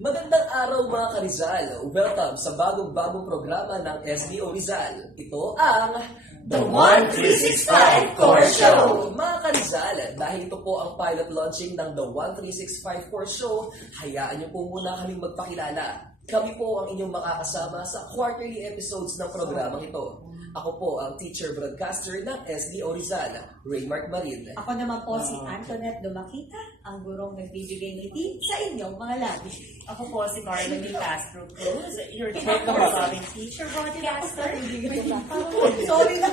Magandang araw mga ka-Rizal. Welcome sa bagong-bagong programa ng SDO Rizal. Ito ang The 1365 Core Show! Mga ka-Rizal, dahil ito po ang pilot launching ng The 1365 Core Show, hayaan niyo po muna kaming magpakilala. Kami po ang inyong makakasama sa quarterly episodes ng programang ito. Ako po ang teacher broadcaster ng SDO Rizal, Raymark Marin. Ako naman po si Antoinette Dumakita, ang gurong nagbibigay ngiti sa inyong mga labi. Ako po si Carmen Castro Cruz, your loving teacher broadcaster. Sorry na.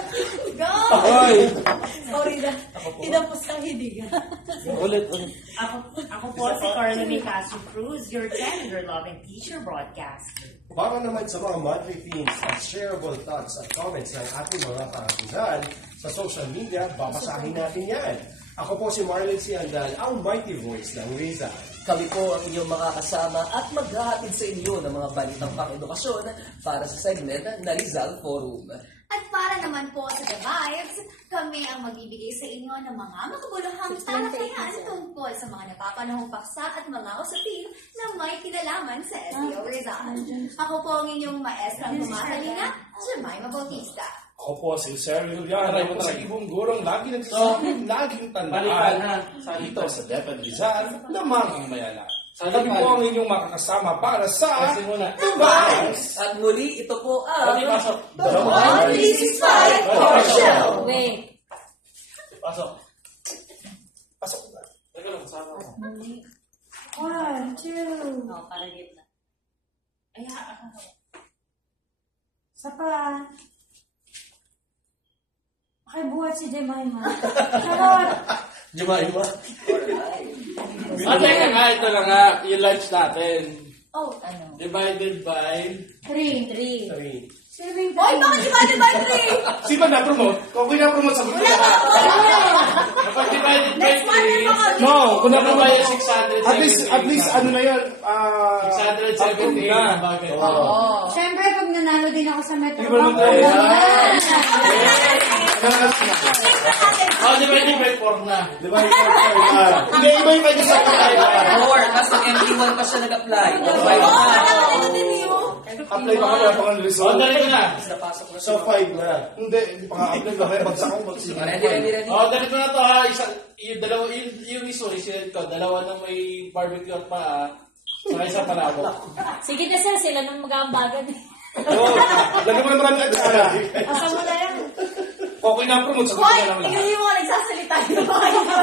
Sorry na. Tinapos ng hidiga. Ulit. Ako po si Carmen Castro Cruz, your loving teacher broadcaster. Para naman sa mga monthly themes at shareable thoughts at comments ng ating mga kaaguzan sa social media, babasahin natin yan. Ako po si Marlon Siandal, ang mighty voice ng Rizal. Kami po ang inyong makakasama at maghahatid sa inyo ng mga balitang pang-edukasyon para sa segment na Rizal Forum. At para naman po sa The Vibes, kami ang magbibigay sa inyo ng mga makabuluhang talakayan tungkol sa mga napapanahong paksa at mga usapin na may kinalaman sa SDO Rizal. Ako po ang inyong maestrang humahalina, Jemima Bautista. Ako po si Sir Juliana, yung sa ibong gurong lagi nagsasabing, laging tandaan dito sa DepEd Rizal, lamang ang mayala. Kami po ang inyong makakasama para sa The Vibes! At muli, ito po ang The 1365 Core Show! Wait. Pasok. Pasok na. Teka lang, sama ko. 1, 2. No, para gitna. Ay, ako. Sa pa. Makibuhat si Jemima. Charot! Jemima. Okay na nga, ito na nga, yung lunch natin. Oh, ano? Divided by 3. 3. Serving Hoy, bakit divided by 3? Si ba na-promote? Kung na-promote sa mga kapag divided by 3, no, kung na-promote yung 600. At least, ano na yun? 670 na. Bakit? Oo. Siyempre, pag nanalo din ako sa Metro Di ba naman tayo? Divided by 4 na. Divided by 4 na. Hindi, iba yung kayo sa tayo. Or, tapos nag-MP1 pa siya nag-apply. Apply pa kami ang pangalan result. Dali ko na. So 5 na. Hindi pa nga-apply ba kayo? Bagsak ko. Ready. Dali ko na to ha. Yung dalawa, yung iso, isinet ko. Dalawa na may barbecue at paa. Saka isa palabo. Sige na sir, sila nang mag-aambagan. Lagi mo na marami na sana. Asa mo na yan? Okay na promote. Sagot Hoy, ko na lang ikaw lahat. yung mga nagsasalita nyo.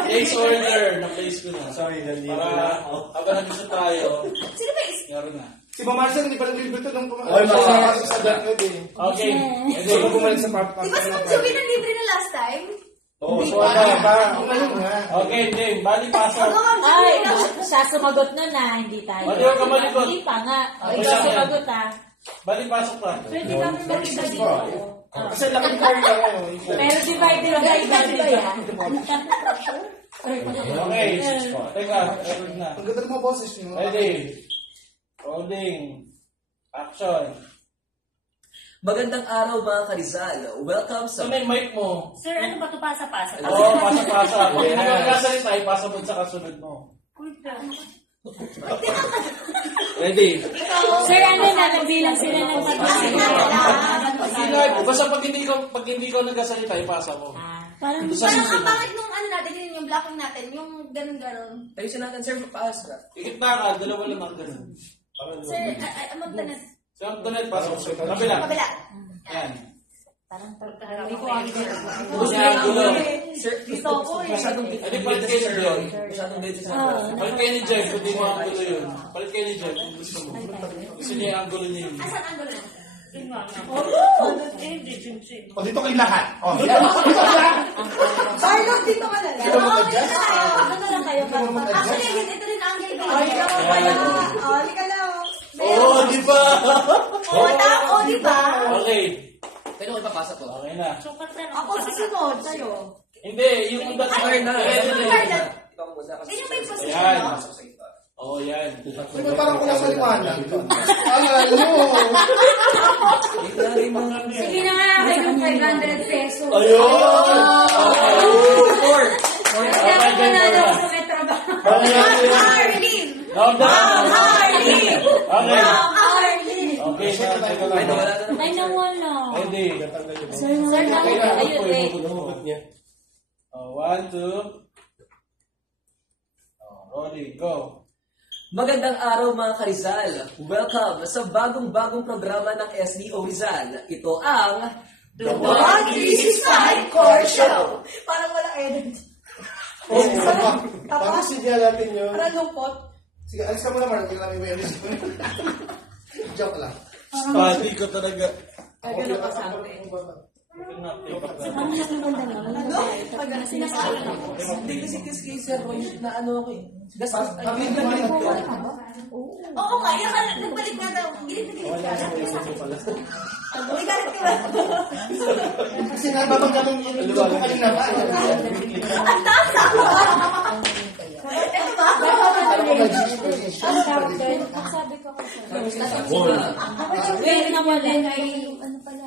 Place order. Na-place ko na. Sorry, nandito Para na. habang nandito tayo. Sino ba is? Meron na. Si Mamarsan, hindi pa nag-libre ito ng Oy, pumasok sa DepEd eh. Okay. Hindi ko bumalik sa papa. Di ba si Ma'am Joey na libre na last time? Oo, so ano ba? Ngayon nga. Okay, Dave. Bali pasok. Ay, siya sumagot na na, hindi tayo. Hindi ka malikot. Hindi pa nga. Okay, Ikaw siya. sumagot ha. Bali pasok pa. Pwede kami makita dito. Kasi laki card lang ako. Pero divided by yan. Okay. Teka, record na. Ang ganda ng mga boses niyo. Ready. Rolling. Action. Magandang araw mga ka-Rizal. Welcome sa... So, may mic mo. Sir, ano ba ito pasa-pasa? Oo, pasa-pasa. Kung hindi ka nagkasalita, ipasabot sa kasunod mo. Ready? Sir, ano na, nabilang sila ng Basta pag hindi ko nagkasalita, ipasa mo. Parang Parang ang pangit nung ano natin, yun yung blocking natin, yung ganun-ganun. Tayo siya natin, sir, papaas na. Ikit na ka, dalawa lang ang ganun. Sir, magtanong. So, Antoinette, pasok sa kabila. Kabila. Yan. parang Hindi ko agad. Gusto niya ang gulo. Sir, Gusto ko eh. masyadong Ano palit kayo ni John? Masyadong medyo sa Palit kayo ni Jeff, kung di mo ang gulo yun. Palit kayo ni Jeff, kung gusto mo. Gusto niya ang gulo niya yun. Asan ang gulo? O, dito kayo lahat. O, Carlos, dito ka na lang. Ano lang kayo? Actually, ito rin ang angle ko. Ay, ka pala. Ay, ka na. Oo, di ba? Oo, di ba? Okay. Pwede ko ipapasa to. Okay na. Ako susunod sa'yo. Hindi, yung iba Ay, na. Ikaw mo muna kasi. Ganyan ba yung position Ayan. mo? Oo, yan. parang ko nasa liwanag. Ay, ano? Sige na nga, kayo ng 500 pesos. Ayun! Four. Kaya ako nanalo sa Metro Arlene! Arlene! Okay. Arlene! Okay, teka lang. Ay, nawala na naman. Ay, nawala. Ready? Sir, nawala. Ayun, eh. Nahugot niya. 1, 2. Rolling, go. Magandang araw mga Karizal. Welcome sa bagong-bagong programa ng SDO Rizal. Ito ang The 1365 Core Show! Parang wala edit. Tapos siya natin yun. Parang lungkot. Sige, alis ka muna, Mark. Tingnan mo yung joke lang. Study ko talaga. Gano'n ka sabi. Ano yung ganda nga? Ano? Pag sinasabi na ako. Hindi kasi kay Sir Roy na ano ako eh. Gastos. Oo nga, yung nagbalik na daw. Gilid na gilid ka. Uy, galit ka ba? Kasi nababag namin yung joke ko kanina ba? Ang taas ako! Ito ba? Ang captain. Ang sabi ko kasi. Meron naman din ay, ano pala?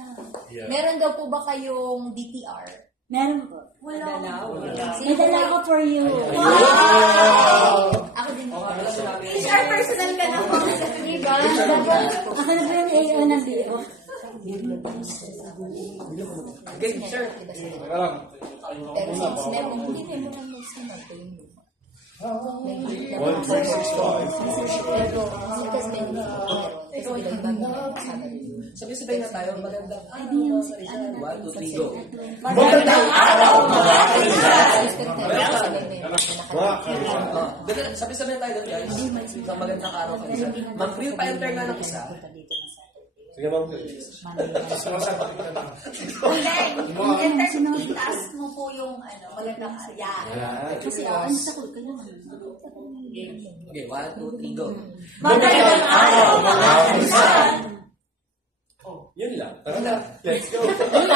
Meron daw po ba kayong DTR? Meron po. Wala. May dala ako for you. Wow! Ako din. HR personal ka na po. Diba? Ako na po yung AO ng BO. Okay, sir. Teka lang. Pero since meron, hindi mo na mag-sinag ko yung 1365. pero kasi ito yung ibang Sabay-sabay na tayo. Magandang araw mga Karizal. 1, 2, 3, go. magandang araw mga Karizal! Sabay-sabay na tayo doon guys. Isang magandang araw Karizal. Mag-free pa enter nga ng isa. Sige, ma'am. Hindi, itaas mo po yung magandang araw. Kasi ano sa ko ka naman. Okay, 1, 2, 3, go. Magandang araw mga Karizal! Yun lang. Tara na. Let's go. Yun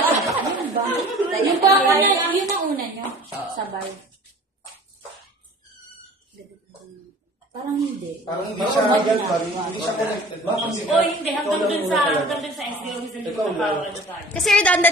ba? Yun ba ako na, yun ang una niya? Sabay. Parang hindi. Parang hindi siya agad, hindi siya connected. O hindi, hanggang dun sa SDO. Ikaw lang. Kasi redundant